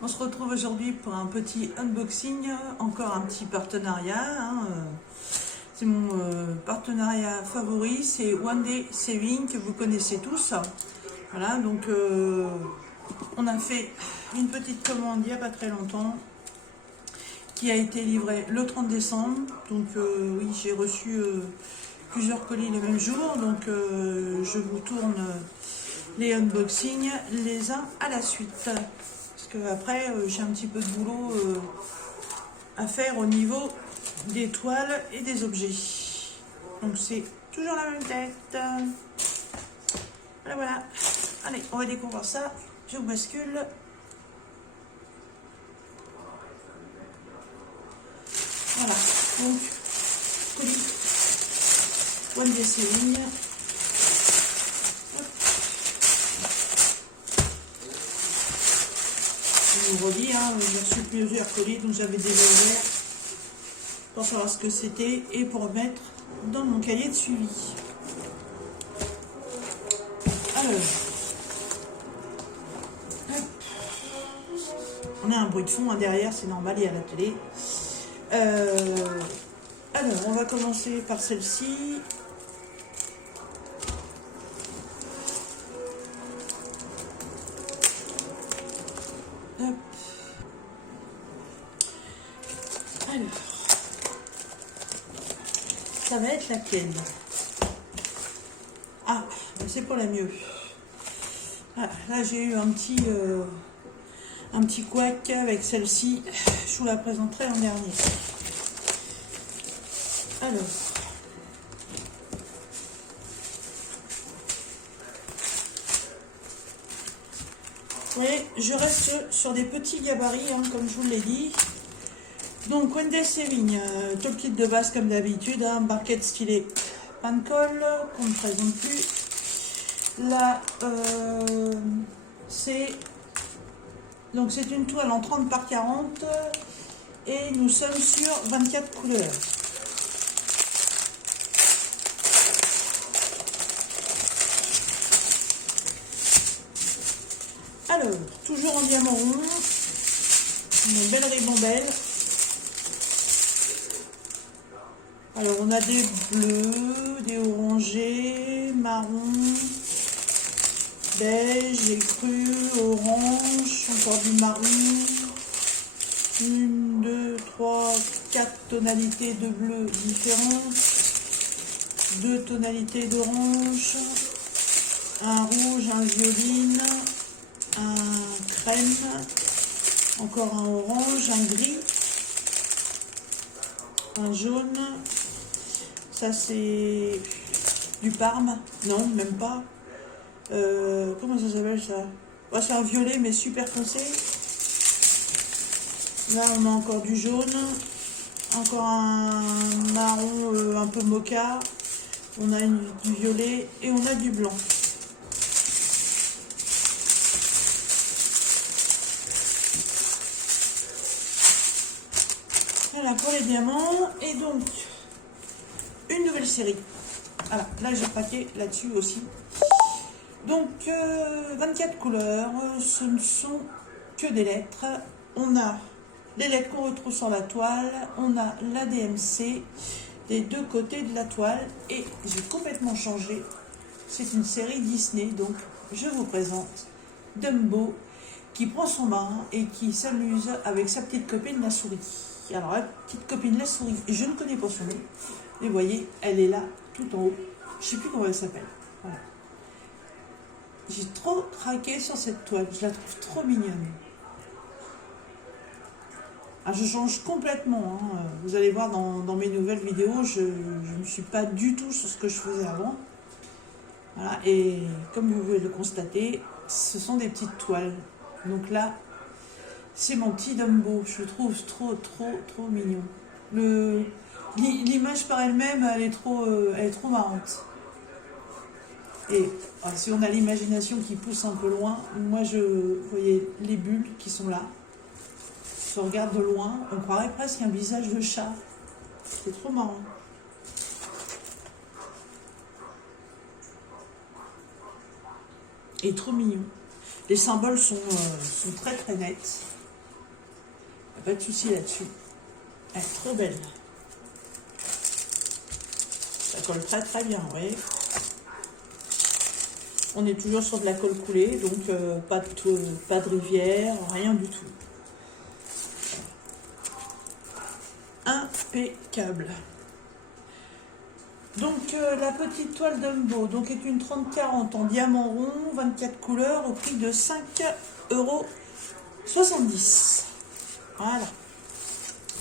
On se retrouve aujourd'hui pour un petit unboxing, encore un petit partenariat. C'est mon partenariat favori, c'est One Day Saving que vous connaissez tous. Voilà, donc on a fait une petite commande il n'y a pas très longtemps qui a été livrée le 30 décembre. Donc oui, j'ai reçu plusieurs colis le même jour, donc je vous tourne les unboxings les uns à la suite. Parce que après j'ai un petit peu de boulot à faire au niveau des toiles et des objets. Donc c'est toujours la même tête. Voilà, voilà. Allez, on va découvrir ça. Je vous bascule. Voilà, donc colis One Day Saving. Je vous redis, j'ai reçu plusieurs colis, donc j'avais déjà ouvert pour savoir ce que c'était et pour mettre dans mon cahier de suivi. Alors, hop. On a un bruit de fond derrière, c'est normal, il y a la télé. Alors, on va commencer par celle-ci. Hop. Alors, ça va être laquelle? Ah, c'est pour la mieux. Ah, là, j'ai eu un petit couac avec celle-ci. Je vous la présenterai en dernier. Alors, vous voyez, je reste sur des petits gabarits, comme je vous l'ai dit. Donc, One Day Saving, top kit de base comme d'habitude, barquette stylée pan colle, qu'on ne présente plus. Là, c'est une toile en 30 par 40 et nous sommes sur 24 couleurs. Alors, toujours en diamant rond, une belle ribambelle. Alors, on a des bleus, des orangés, marron, beige, écru, orange, encore du marron. 1, 2, 3, 4 tonalités de bleu différentes. 2 tonalités d'orange. Un rouge, un violine. Un crème, encore un orange, un gris, un jaune, ça c'est du parme, non même pas, comment ça s'appelle ça? Oh, c'est un violet mais super foncé. Là on a encore du jaune, encore un marron un peu mocha, on a du violet et on a du blanc. Voilà pour les diamants. Et donc une nouvelle série. Voilà, là j'ai craqué là-dessus aussi. Donc 24 couleurs, ce ne sont que des lettres. On a les lettres qu'on retrouve sur la toile, on a la DMC des deux côtés de la toile et j'ai complètement changé. C'est une série Disney, donc je vous présente Dumbo qui prend son bain et qui s'amuse avec sa petite copine la souris. Alors la petite copine la souris, je ne connais pas son nom, mais vous voyez, elle est là, tout en haut. Je ne sais plus comment elle s'appelle. Voilà. J'ai trop craqué sur cette toile, je la trouve trop mignonne. Ah, je change complètement, vous allez voir dans mes nouvelles vidéos, je ne suis pas du tout sur ce que je faisais avant. Voilà, et comme vous pouvez le constater, ce sont des petites toiles. Donc là, c'est mon petit Dumbo, je le trouve trop mignon. L'image par elle-même, elle est trop marrante. Et si on a l'imagination qui pousse un peu loin, moi vous voyez les bulles qui sont là. Si on regarde de loin, on croirait presque un visage de chat. C'est trop marrant. Et trop mignon. Les symboles sont très nets. pas de souci là-dessus. Elle est trop belle. Ça colle très très bien, vous voyez. On est toujours sur de la colle coulée, donc pas de rivière, rien du tout. Impeccable. Donc la petite toile Dumbo donc, est une 30-40 en diamant rond, 24 couleurs au prix de 5,70 €. Voilà.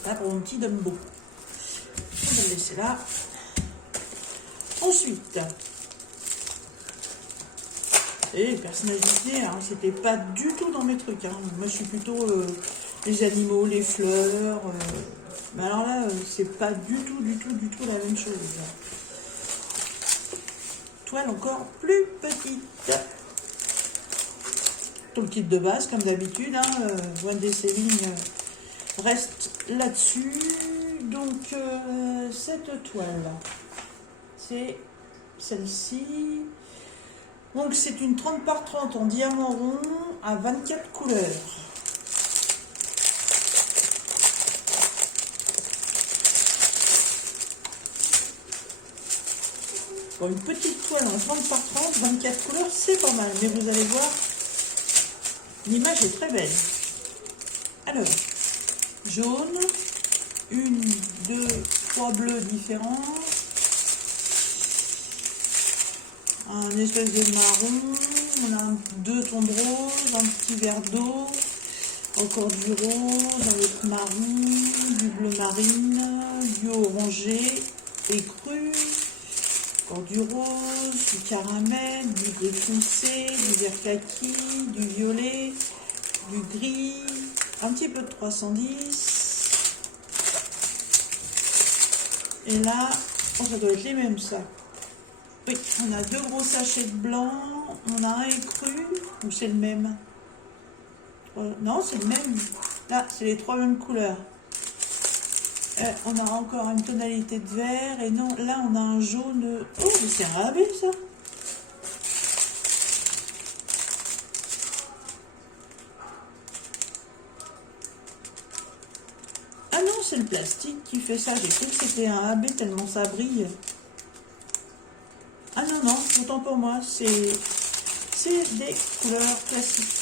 Là pour mon petit Dumbo. On va le laisser là. Ensuite, et personnage Disney, hein, c'était pas du tout dans mes trucs. Hein. Moi je suis plutôt les animaux, les fleurs. Mais alors là, c'est pas du tout la même chose. Toile encore plus petite. Tout le kit de base, comme d'habitude. Hein, Wendy Saving reste là-dessus. Donc, cette toile, c'est celle-ci. Donc, c'est une 30 par 30 en diamant rond à 24 couleurs. Bon, une petite toile en 30 par 30, 24 couleurs, c'est pas mal. Mais vous allez voir, l'image est très belle. Alors, jaune, 1, 2, 3 bleus différents. Un espèce de marron. On a 2 tons de rose, un petit verre d'eau. Encore du rose, un autre marron, du bleu marine, du orangé et cru. Encore du rose, du caramel, du gris foncé, du vert kaki, du violet, du gris, un petit peu de 310. Et là, oh, ça doit être les mêmes ça. Oui, on a 2 gros sachets de blanc, on a un écru, ou c'est le même? Non, c'est le même. Là, c'est les 3 mêmes couleurs. On a encore une tonalité de vert. Et non, là, on a un jaune. Oh, mais c'est un rabais, ça. Ah non, c'est le plastique qui fait ça. J'ai cru que c'était un AB tellement ça brille. Ah non, non, autant pour moi. C'est des couleurs classiques.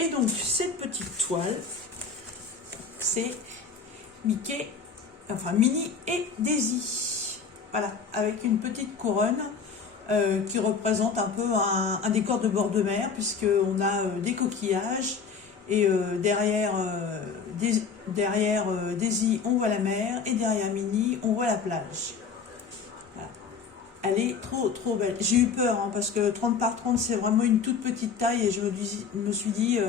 Et donc, cette petite toile, c'est Mickey, enfin Minnie et Daisy. Voilà, avec une petite couronne qui représente un peu un décor de bord de mer, puisqu'on a des coquillages. Et derrière Daisy, on voit la mer. Et derrière Minnie, on voit la plage. Voilà. Elle est trop belle. J'ai eu peur hein, parce que 30 par 30 c'est vraiment une toute petite taille et je me suis dit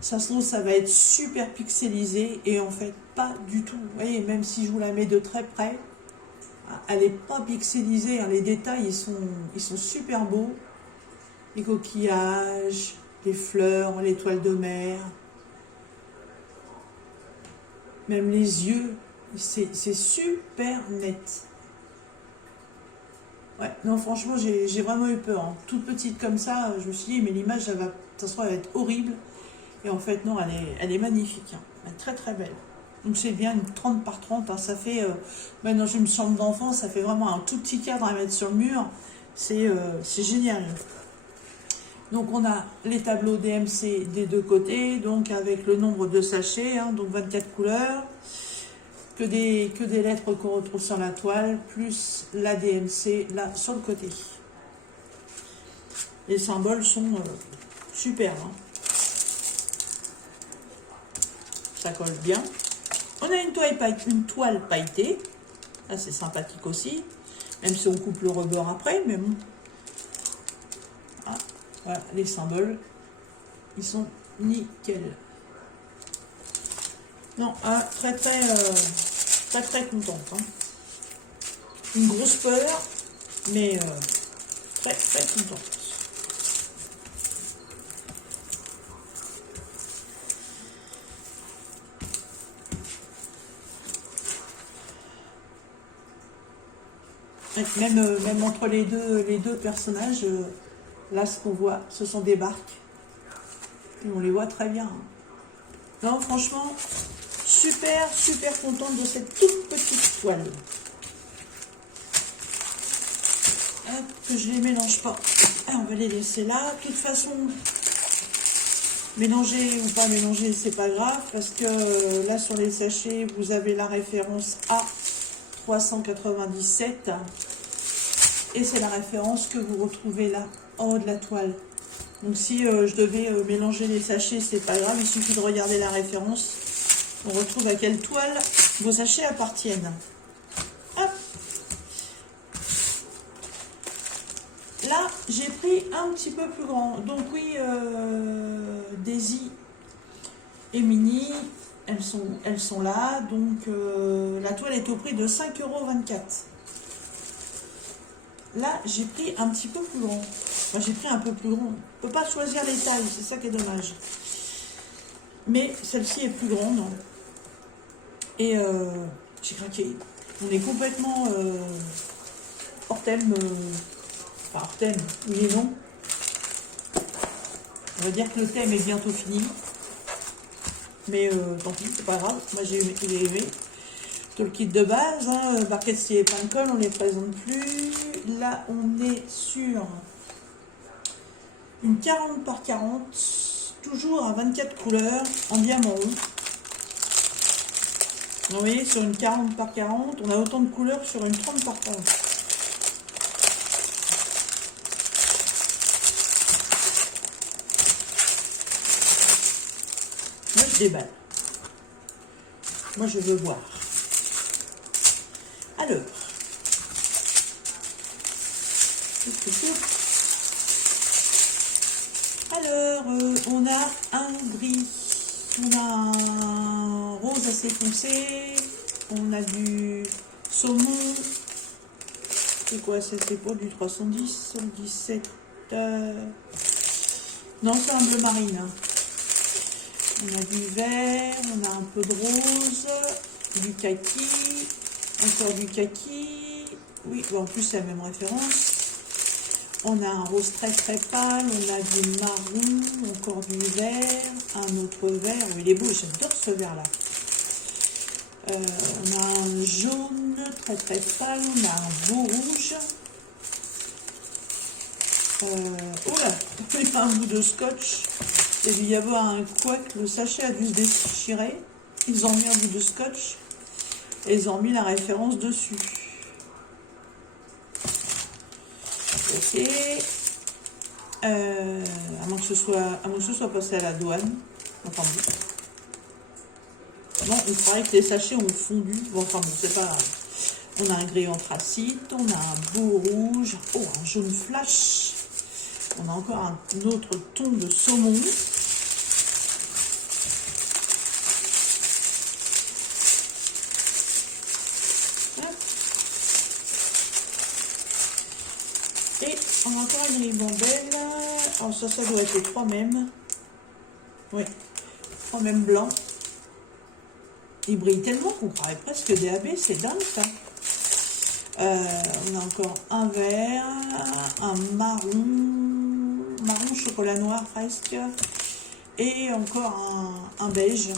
ça se trouve ça va être super pixelisé et en fait pas du tout. Vous voyez, même si je vous la mets de très près, elle n'est pas pixelisée. Hein. Les détails ils sont super beaux. Les coquillages, les fleurs, les toiles de mer, même les yeux, c'est super net. Ouais, non, franchement, j'ai vraiment eu peur. Hein. Toute petite comme ça, je me suis dit, mais l'image, ça va être horrible. Et en fait, non, elle est magnifique. Hein. Elle est très, très belle. Donc, c'est bien une 30 par 30. Hein. Ça fait, dans une chambre d'enfant, ça fait vraiment un tout petit cadre à mettre sur le mur. C'est génial. Donc, on a les tableaux DMC des deux côtés, donc avec le nombre de sachets, hein, donc 24 couleurs. Que des lettres qu'on retrouve sur la toile, plus la DMC là sur le côté. Les symboles sont super. Hein. Ça colle bien. On a une toile pailletée. Là, c'est sympathique aussi. Même si on coupe le rebord après, mais bon. Ah, voilà, les symboles, ils sont nickel. Non, très contente. Hein. Une grosse peur, mais très contente. Même entre les deux personnages, Là, ce qu'on voit, ce sont des barques. Et on les voit très bien. Non, franchement, super, super contente de cette toute petite toile. Hop, que je les mélange pas. Ah, on va les laisser là. De toute façon, mélanger ou pas mélanger, c'est pas grave. Parce que là, sur les sachets, vous avez la référence A397. Et c'est la référence que vous retrouvez là, en haut de la toile. Donc si je devais mélanger les sachets, c'est pas grave, il suffit de regarder la référence. On retrouve à quelle toile vos sachets appartiennent. Hop. Là, j'ai pris un petit peu plus grand. Donc oui, Daisy et Minnie, elles sont là. Donc la toile est au prix de 5,24 €. Là, j'ai pris un petit peu plus grand. Moi, j'ai pris un peu plus grand. On ne peut pas choisir les tailles, c'est ça qui est dommage. Mais celle-ci est plus grande. Et j'ai craqué. On est complètement hors thème. Enfin, hors thème, oui et non. On va dire que le thème est bientôt fini. Mais tant pis, c'est pas grave. Moi, j'ai aimé. Tout le kit de base, hein, barquette style et pain de colle, on ne les présente plus. Là, on est sur une 40 par 40, toujours à 24 couleurs, en diamant rond. Vous voyez, sur une 40 par 40, on a autant de couleurs sur une 30 par 30. Moi, je déballe. Moi, je veux voir. Alors, on a un gris, on a un rose assez foncé, on a du saumon, c'est quoi, c'était pour du 310, 117, non c'est un bleu marine, hein. On a du vert, on a un peu de rose, du kaki, encore du kaki, oui, en plus c'est la même référence. On a un rose très très pâle, on a du marron, encore du vert, un autre vert. Oui, il est beau, j'adore ce vert-là. On a un jaune très très pâle, on a un beau rouge. Oh là, il y a un bout de scotch. Il y a dû y avoir un couac, le sachet a dû se déchirer. Ils ont mis un bout de scotch et ils ont mis la référence dessus. Ok, à moins que ce soit passé à la douane. Enfin bon. Non, il paraît que les sachets ont fondu. Bon, enfin bon, c'est pas grave. On a un gris anthracite, on a un beau rouge, oh, un jaune flash. On a encore un autre ton de saumon. Et on a encore une ribambelle. Alors ça doit être les trois mêmes. Oui, trois mêmes blancs. Ils brillent tellement qu'on croirait presque DAB, c'est dingue ça. On a encore un vert, un marron chocolat noir presque, et encore un beige.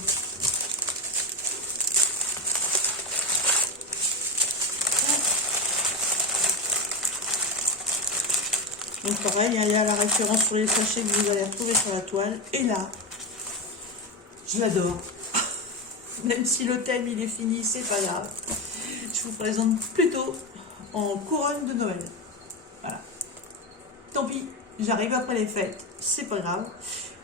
Donc pareil, il y a la référence sur les sachets que vous allez retrouver sur la toile. Et là, je l'adore. Même si le thème il est fini, c'est pas grave. Je vous présente plutôt en couronne de Noël. Voilà. Tant pis, j'arrive après les fêtes, c'est pas grave.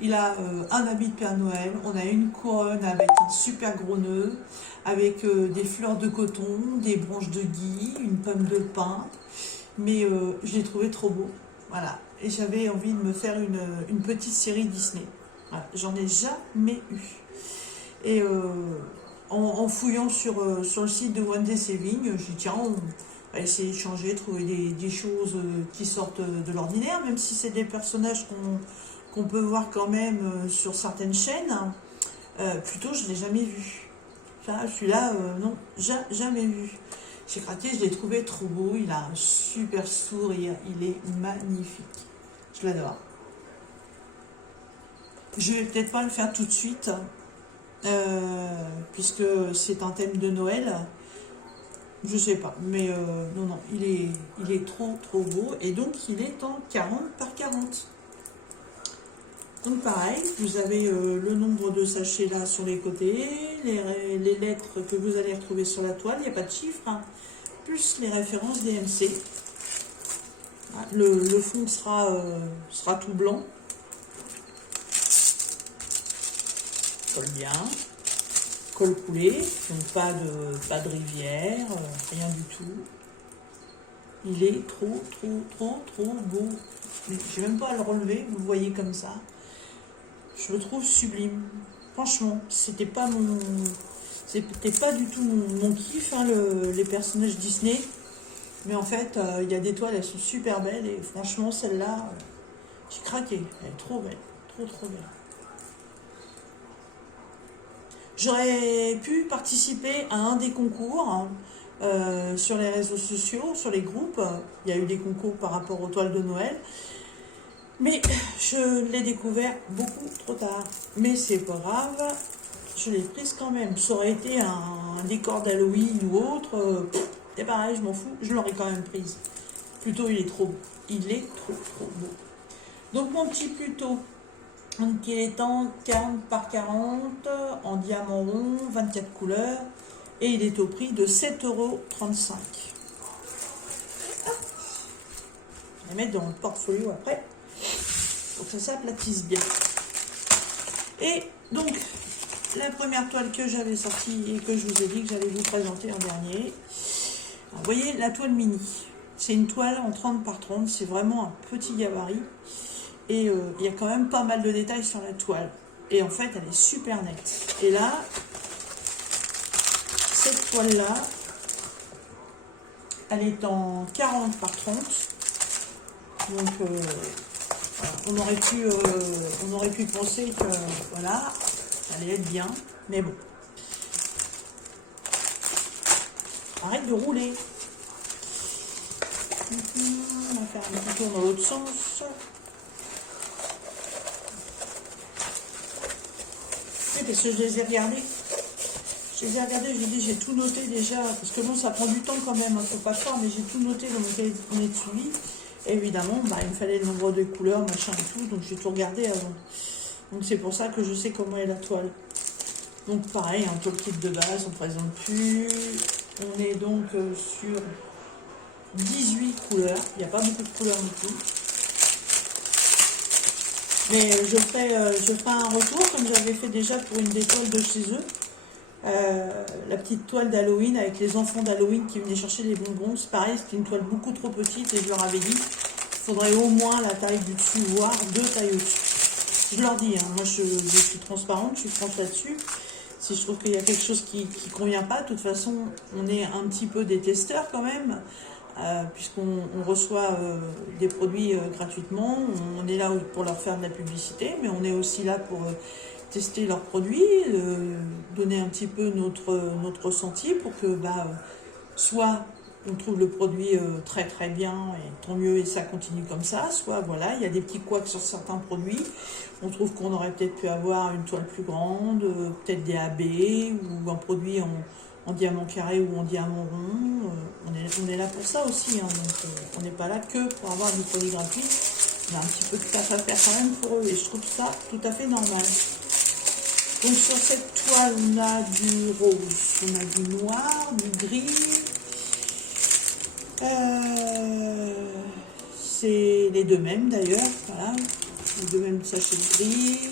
Il a un habit de Père Noël, on a une couronne avec un super gros nœud, avec des fleurs de coton, des branches de gui, une pomme de pin. Mais je l'ai trouvé trop beau. Voilà. Et j'avais envie de me faire une petite série Disney. Voilà. J'en ai jamais eu. Et en fouillant sur le site de One Day Saving, j'ai dit tiens, on va essayer de changer, trouver des choses qui sortent de l'ordinaire, même si c'est des personnages qu'on peut voir quand même sur certaines chaînes. Plutôt, je ne l'ai jamais vu. Celui-là, non, jamais vu. J'ai craqué, je l'ai trouvé trop beau, il a un super sourire, il est magnifique. Je l'adore. Je vais peut-être pas le faire tout de suite, puisque c'est un thème de Noël. Je sais pas, mais non, non, il est trop beau. Et donc, il est en 40 par 40. Donc pareil, vous avez le nombre de sachets là sur les côtés, les lettres que vous allez retrouver sur la toile, il n'y a pas de chiffres, hein, plus les références DMC. Le fond sera tout blanc. Colle bien. Colle coulé, donc pas de rivière, rien du tout. Il est trop beau. J'ai même pas à le relever, vous le voyez comme ça. Je le trouve sublime. Franchement, c'était pas du tout mon kiff, hein, les personnages Disney. Mais en fait, il y a des toiles, elles sont super belles. Et franchement, celle-là, j'ai craqué. Elle est trop belle. Trop belle. J'aurais pu participer à un des concours sur les réseaux sociaux, sur les groupes. Il y a eu des concours par rapport aux toiles de Noël. Mais je l'ai découvert beaucoup trop tard. Mais c'est pas grave, je l'ai prise quand même. Ça aurait été un décor d'Halloween ou autre, c'est pareil, je m'en fous, je l'aurais quand même prise. Plutôt, il est trop beau. Il est trop beau. Donc mon petit Pluto, donc il est en 40 par 40, en diamant rond, 24 couleurs, et il est au prix de 7,35 €. Je vais mettre dans le portfolio après, pour que ça s'aplatisse bien. Et donc, la première toile que j'avais sortie et que je vous ai dit que j'allais vous présenter en dernier, vous voyez la toile mini. C'est une toile en 30 par 30, c'est vraiment un petit gabarit. Et il y a quand même pas mal de détails sur la toile. Et en fait, elle est super nette. Et là, cette toile-là, elle est en 40 par 30. Donc, voilà, on aurait pu penser que, voilà, ça allait être bien. Mais bon. Arrête de rouler. On va faire un petit tour dans l'autre sens. Parce que je les ai regardés. J'ai dit, j'ai tout noté déjà, parce que bon, ça prend du temps quand même, hein, faut pas croire, mais j'ai tout noté dans mon cahier de suivi. Et évidemment, bah, il me fallait le nombre de couleurs, machin et tout, donc j'ai tout regardé avant. Donc c'est pour ça que je sais comment est la toile. Donc pareil, un toile kit de base, on ne présente plus. On est donc sur 18 couleurs, il n'y a pas beaucoup de couleurs du tout. Mais je ferai un retour, comme j'avais fait déjà pour une des toiles de chez eux. La petite toile d'Halloween avec les enfants d'Halloween qui venaient chercher les bonbons. C'est pareil, c'était une toile beaucoup trop petite et je leur avais dit qu'il faudrait au moins la taille du dessus, voire 2 tailles au-dessus. Je leur dis, hein, moi je suis transparente, je suis franche là-dessus. Si je trouve qu'il y a quelque chose qui ne convient pas, de toute façon, on est un petit peu des testeurs quand même. Puisqu'on reçoit des produits gratuitement, on est là pour leur faire de la publicité, mais on est aussi là pour tester leurs produits, donner un petit peu notre ressenti pour que soit on trouve le produit très bien et tant mieux et ça continue comme ça, soit voilà, il y a des petits couacs sur certains produits, on trouve qu'on aurait peut-être pu avoir une toile plus grande, peut-être des AB ou un produit en diamant carré ou en diamant rond, on est là pour ça aussi, hein, donc on n'est pas là que pour avoir du produit gratuit, on a un petit peu de taf à faire quand même pour eux et je trouve ça tout à fait normal. Donc sur cette toile on a du rose, on a du noir, du gris, c'est les deux mêmes d'ailleurs, voilà, les deux mêmes sachets de gris,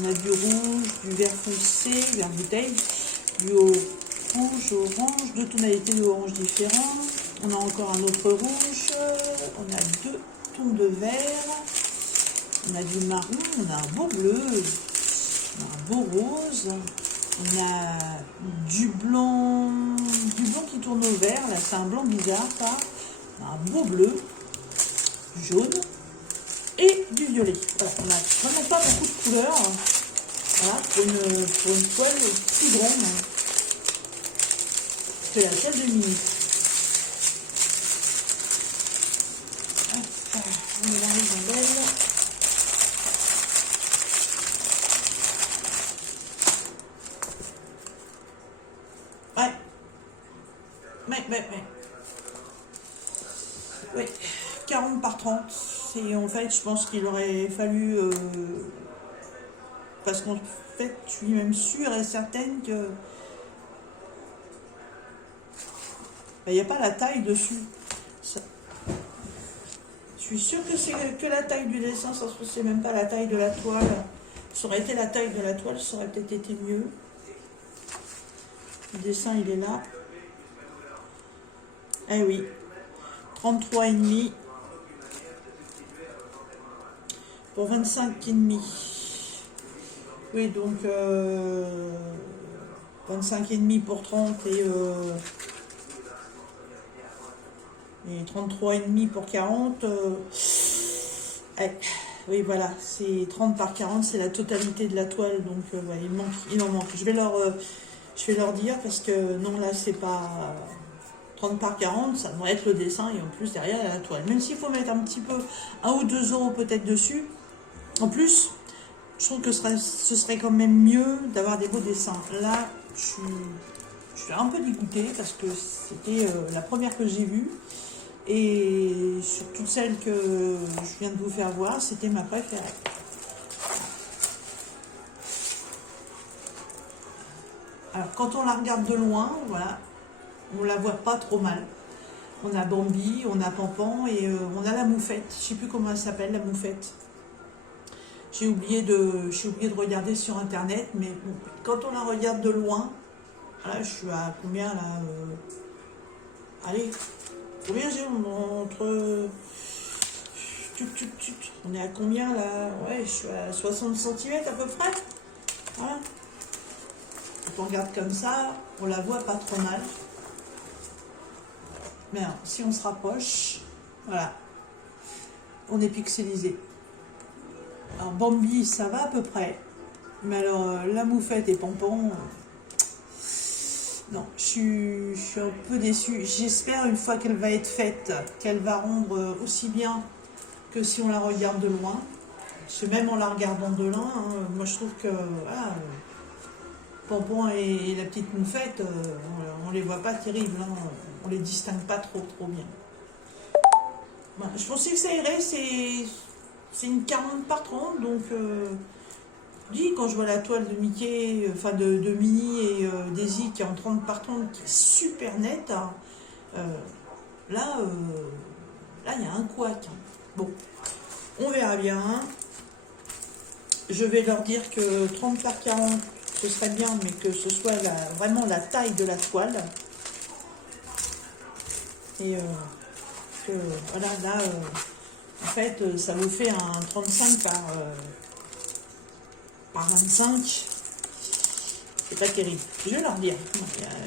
on a du rouge, du vert foncé, vert bouteille, du rouge, orange, deux tonalités de orange différents. On a encore un autre rouge. On a 2 tons de vert. On a du marron. On a un beau bleu. On a un beau rose. On a du blanc qui tourne au vert. Là, c'est un blanc bizarre, ça. On a un beau bleu, du jaune et du violet. Voilà, on n'a vraiment pas beaucoup de couleurs. Voilà, pour une toile plus grande. C'est la toile de mini. On met la raison belle. Oui, 40 par 30. Et en fait, je pense qu'il aurait fallu... parce qu'en fait, je suis même sûre et certaine que... il n'y a pas la taille dessus. Ça, je suis sûre que c'est que la taille du dessin, ça se trouve, c'est même pas la taille de la toile. Ça aurait été la taille de la toile, ça aurait peut-être été mieux. Le dessin, il est là. Eh oui, 33,5 pour 25,5. Oui, donc 25,5 pour 30 et 33,5 pour 40. Oui, voilà, c'est 30 par 40, c'est la totalité de la toile, donc ouais, il en manque. Je vais leur dire parce que non, là, c'est pas 30 par 40, ça doit être le dessin et en plus derrière la toile. Même s'il faut mettre un petit peu, 1 ou 2 euros peut-être dessus, en plus, je trouve que ce serait quand même mieux d'avoir des beaux dessins. Là, je suis un peu dégoûtée parce que c'était la première que j'ai vue. Et sur toutes celles que je viens de vous faire voir, c'était ma préférée. Alors, quand on la regarde de loin, voilà, on la voit pas trop mal. On a Bambi, on a Pampan et on a la moufette. Je sais plus comment elle s'appelle, la moufette. J'ai oublié de regarder sur internet, mais bon, quand on la regarde de loin, là, je suis à combien là allez, combien j'ai entre... On est à combien là? Ouais, je suis à 60 cm à peu près. Voilà. Quand on regarde comme ça, on la voit pas trop mal. Mais alors, si on se rapproche, voilà, on est pixelisé. Alors Bambi, ça va à peu près. Mais alors, la moufette et Pampan... non, je suis un peu déçue. J'espère une fois qu'elle va être faite, qu'elle va rendre aussi bien que si on la regarde de loin. Parce que même en la regardant de loin, moi je trouve que voilà, Pampan et la petite moufette, on les voit pas terribles, on les distingue pas trop bien. Voilà, je pensais que ça irait, c'est une 40 par 30, donc quand je vois la toile de Mickey, enfin de Minnie et Daisy qui est en 30 par 30, qui est super nette, là il y a un couac. Bon, on verra bien. Je vais leur dire que 30 par 40, ce serait bien, mais que ce soit vraiment la taille de la toile. Et que voilà, là, en fait, ça vous fait un 35 par 25. C'est pas terrible. Je vais leur dire.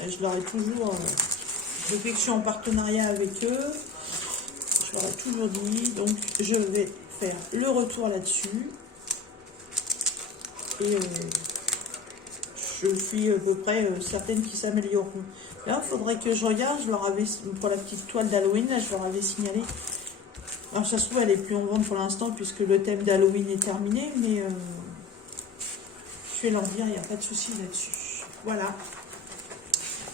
Je leur ai toujours... depuis que je suis en partenariat avec eux, je leur ai toujours dit. Donc, je vais faire le retour là-dessus. Et je suis à peu près certaine qu'ils s'amélioreront. Là, il faudrait que je regarde. Je leur avais, pour la petite toile d'Halloween, là, je leur avais signalé. Alors, ça se trouve, elle est plus en vente pour l'instant puisque le thème d'Halloween est terminé, mais je vais leur dire, il n'y a pas de souci là-dessus. Voilà.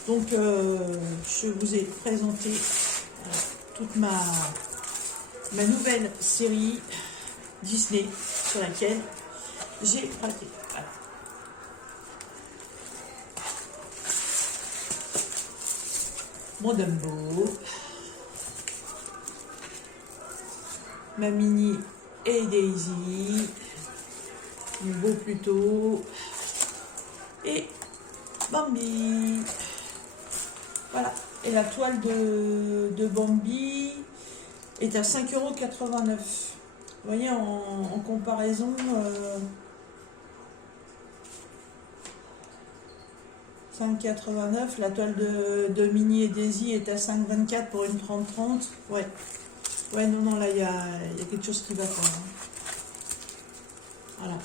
Donc, je vous ai présenté toute ma nouvelle série Disney sur laquelle j'ai raté. Voilà. Mon Dumbo, ma Minnie et Daisy, mon beau Pluto et Bambi. Voilà. Et la toile de Bambi est à 5,89 €. Vous voyez, en comparaison, 5,89 €. La toile de Minnie et Daisy est à 5,24 € pour une 30-30. Ouais. Ouais, non, là, il y a quelque chose qui va pas. Voilà.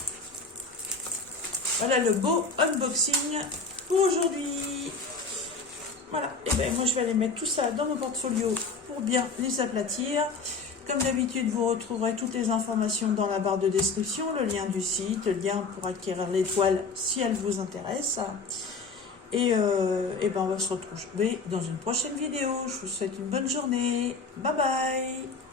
Voilà le beau unboxing pour aujourd'hui. Voilà. Et bien, moi, je vais aller mettre tout ça dans mon portfolio pour bien les aplatir. Comme d'habitude, vous retrouverez toutes les informations dans la barre de description, le lien du site, le lien pour acquérir les toiles si elles vous intéressent. Et ben on va se retrouver dans une prochaine vidéo. Je vous souhaite une bonne journée. Bye bye.